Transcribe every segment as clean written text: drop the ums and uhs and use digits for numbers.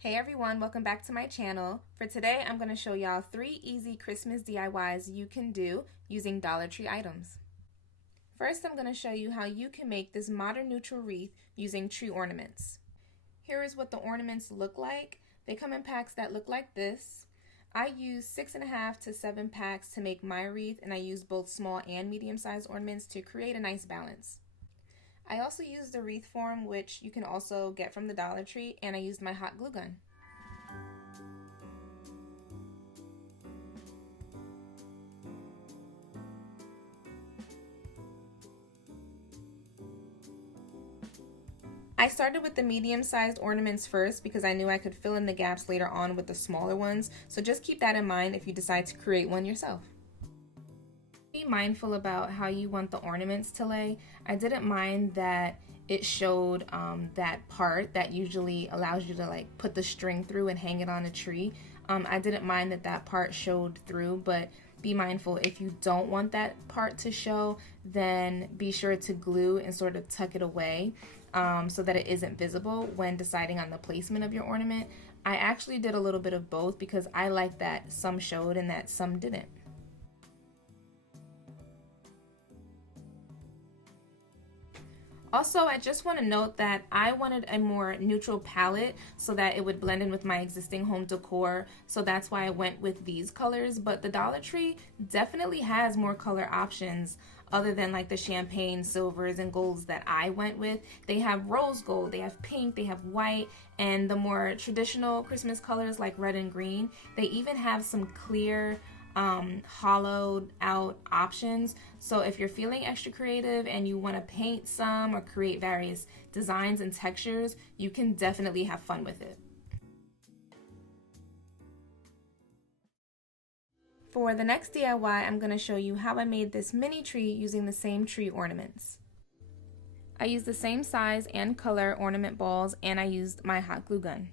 Hey everyone, welcome back to my channel. For today, I'm going to show y'all 3 easy Christmas DIYs you can do using Dollar Tree items. First, I'm going to show you how you can make this modern neutral wreath using tree ornaments. Here is what the ornaments look like. They come in packs that look like this. I used 6.5 to 7 packs to make my wreath, and I used both small and medium-sized ornaments to create a nice balance. I also used the wreath form, which you can also get from the Dollar Tree, and I used my hot glue gun. I started with the medium-sized ornaments first because I knew I could fill in the gaps later on with the smaller ones, so just keep that in mind if you decide to create one yourself. Be mindful about how you want the ornaments to lay. I didn't mind that it showed that part that usually allows you to put the string through and hang it on a tree. I didn't mind that that part showed through, but be mindful if you don't want that part to show, then be sure to glue and sort of tuck it away so that it isn't visible when deciding on the placement of your ornament. I actually did a little bit of both because I like that some showed and that some didn't. Also, I just want to note that I wanted a more neutral palette so that it would blend in with my existing home decor, so that's why I went with these colors, but the Dollar Tree definitely has more color options other than like the champagne, silvers, and golds that I went with. They have rose gold, they have pink, they have white, and the more traditional Christmas colors like red and green. They even have some clear hollowed out options. So if you're feeling extra creative and you want to paint some or create various designs and textures, you can definitely have fun with it. For the next DIY, I'm going to show you how I made this mini tree using the same tree ornaments. I used the same size and color ornament balls, and I used my hot glue gun.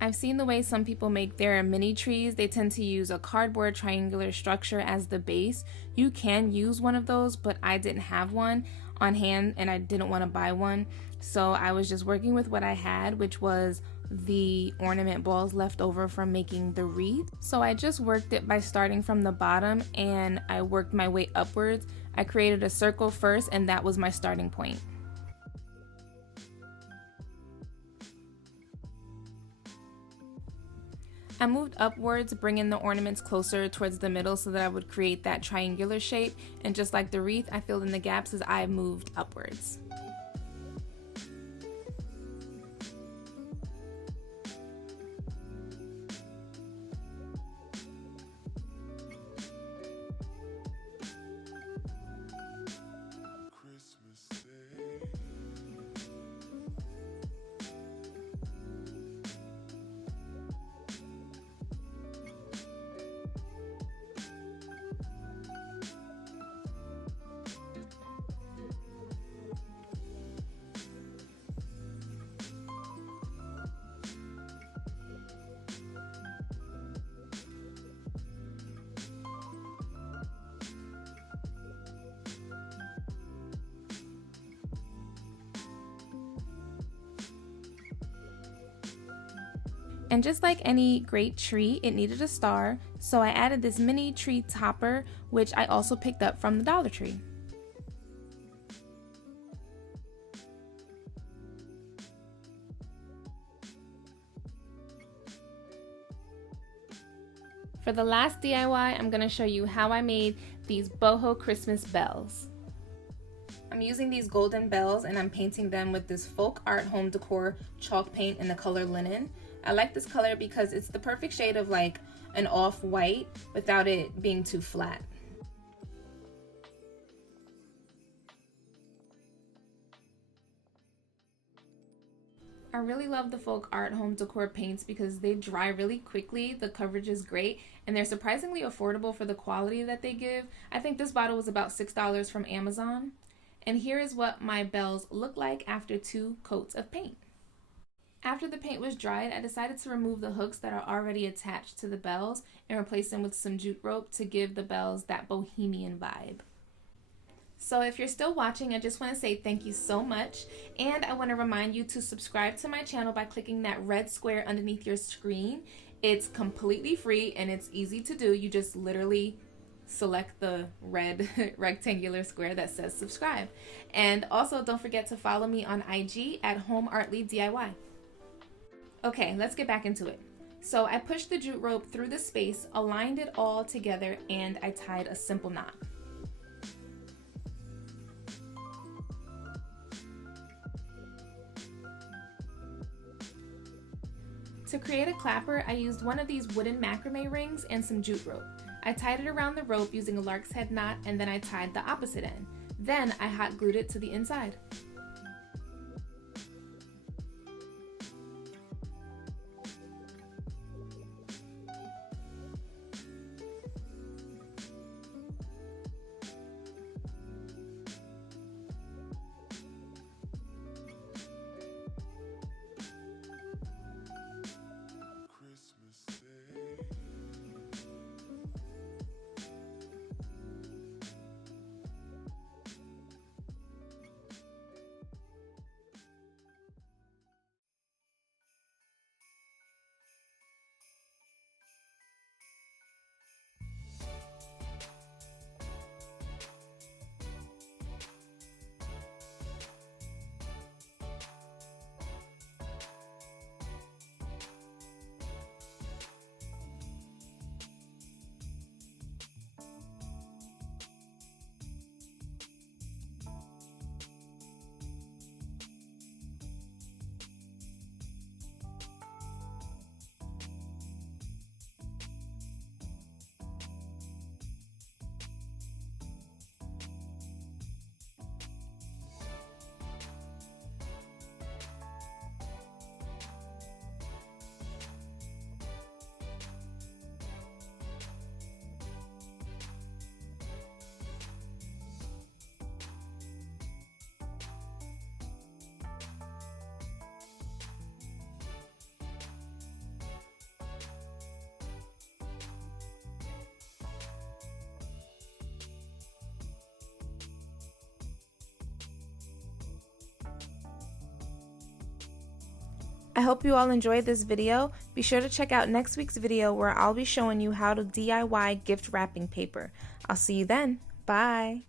I've seen the way some people make their mini trees. They tend to use a cardboard triangular structure as the base. You can use one of those, but I didn't have one on hand and I didn't want to buy one. So I was just working with what I had, which was the ornament balls left over from making the wreath. So I just worked it by starting from the bottom and I worked my way upwards. I created a circle first and that was my starting point. I moved upwards, bringing the ornaments closer towards the middle so that I would create that triangular shape, and just like the wreath, I filled in the gaps as I moved upwards. And just like any great tree, it needed a star, so I added this mini tree topper, which I also picked up from the Dollar Tree. For the last DIY, I'm going to show you how I made these boho Christmas bells. I'm using these golden bells and I'm painting them with this folk art home decor chalk paint in the color linen. I like this color because it's the perfect shade of like an off-white without it being too flat. I really love the folk art home decor paints because they dry really quickly, the coverage is great, and they're surprisingly affordable for the quality that they give. I think this bottle was about $6 from Amazon. And here is what my bells look like after 2 coats of paint. After the paint was dried, I decided to remove the hooks that are already attached to the bells and replace them with some jute rope to give the bells that bohemian vibe. So if you're still watching, I just want to say thank you so much, and I want to remind you to subscribe to my channel by clicking that red square underneath your screen. It's completely free and it's easy to do. You just literally select the red rectangular square that says subscribe. And also don't forget to follow me on IG at HomeArtlydiy. Okay, let's get back into it. So I pushed the jute rope through the space, aligned it all together, and I tied a simple knot. To create a clapper, I used one of these wooden macrame rings and some jute rope. I tied it around the rope using a lark's head knot, and then I tied the opposite end. Then I hot glued it to the inside. I hope you all enjoyed this video. Be sure to check out next week's video where I'll be showing you how to DIY gift wrapping paper. I'll see you then. Bye!